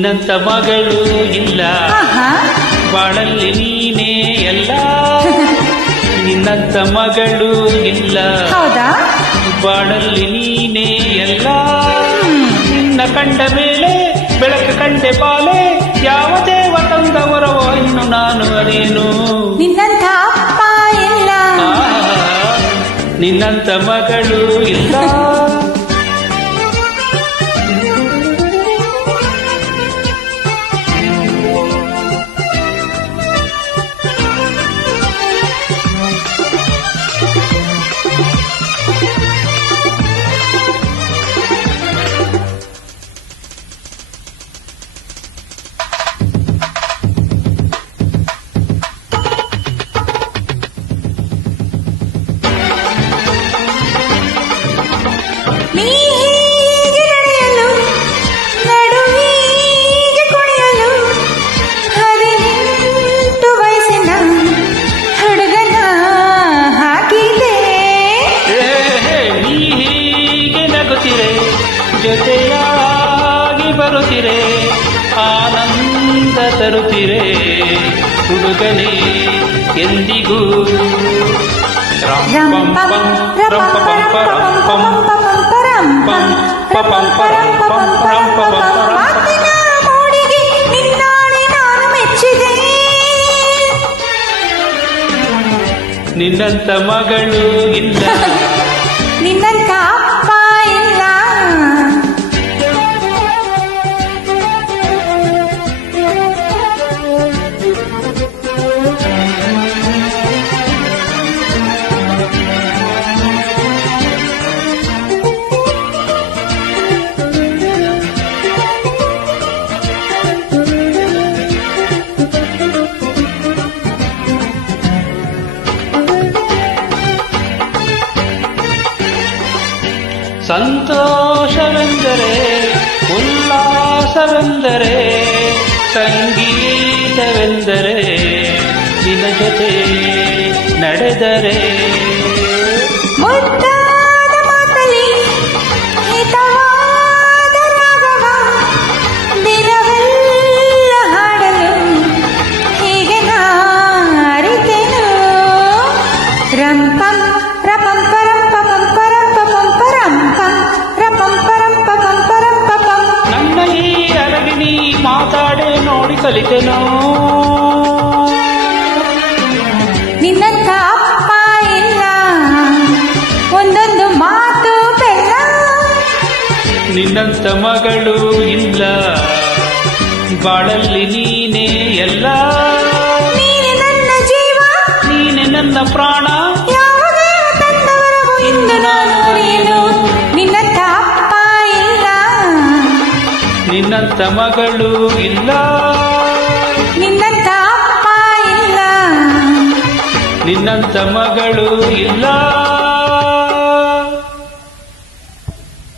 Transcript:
ನಿನ್ನಂತ ಮಗಳು ಇಲ್ಲ ಬಾಳಲ್ಲಿ ನೀನೇ ಎಲ್ಲ ನಿನ್ನಂತ ಮಗಳು ಇಲ್ಲ ಬಾಳಲ್ಲಿ ನೀನೇ ಎಲ್ಲ ನಿನ್ನ ಕಂಡ ಮೇಲೆ ಬೆಳಕು ಕಂಡೆ ಬಾಲೆ ಯಾವ ದೇವ ತಂದವರವೋ ಇನ್ನು ನಾನು ಅರಿಯೇನು ನಿನ್ನಂತ ಅಪ್ಪ ಇಲ್ಲ ನಿನ್ನಂತ ಮಗಳು ಇಲ್ಲ ಜೊತೆಯಾಗಿ ಬರುತ್ತಿರೆ ಆನಂದ ತರುತ್ತಿರೆ ಹುಡುಗನೇ ಎಂದಿಗೂ ನಿನ್ನಂತ ಮಗಳು ಇಲ್ಲ ನಿನ್ನಂತ ಅಪ್ಪ ಇಲ್ಲ ಸಂತೋಷವೆಂದರೆ ಉಲ್ಲಾಸವೆಂದರೆ ಸಂಗೀತವೆಂದರೆ ನಿನ್ನ ಜೊತೆ ನಡೆದರೆ ಮಾತಾಡೆ ನೋಡಿ ಕಲಿತೆನೋ ನಿನ್ನಂತ ಅಪ್ಪ ಇಲ್ಲ ಒಂದೊಂದು ಮಾತು ಬೆಲ್ಲ ನಿನ್ನಂತ ಮಗಳು ಇಲ್ಲ ಬಾಳಲ್ಲಿ ನೀನೇ ಎಲ್ಲ ನೀನೆ ನನ್ನ ಜೀವ ನೀನೆ ನನ್ನ ಪ್ರಾಣ ಇಂದು ನಾನು ಏನು ನಿನ್ನಂತ ಅಪ್ಪ ಇಲ್ಲ ನಿನ್ನಂತ ಮಗಳು ಇಲ್ಲ ನಿನ್ನಂತ ಅಪ್ಪ ಇಲ್ಲ ನಿನ್ನಂತ ಮಗಳು ಇಲ್ಲ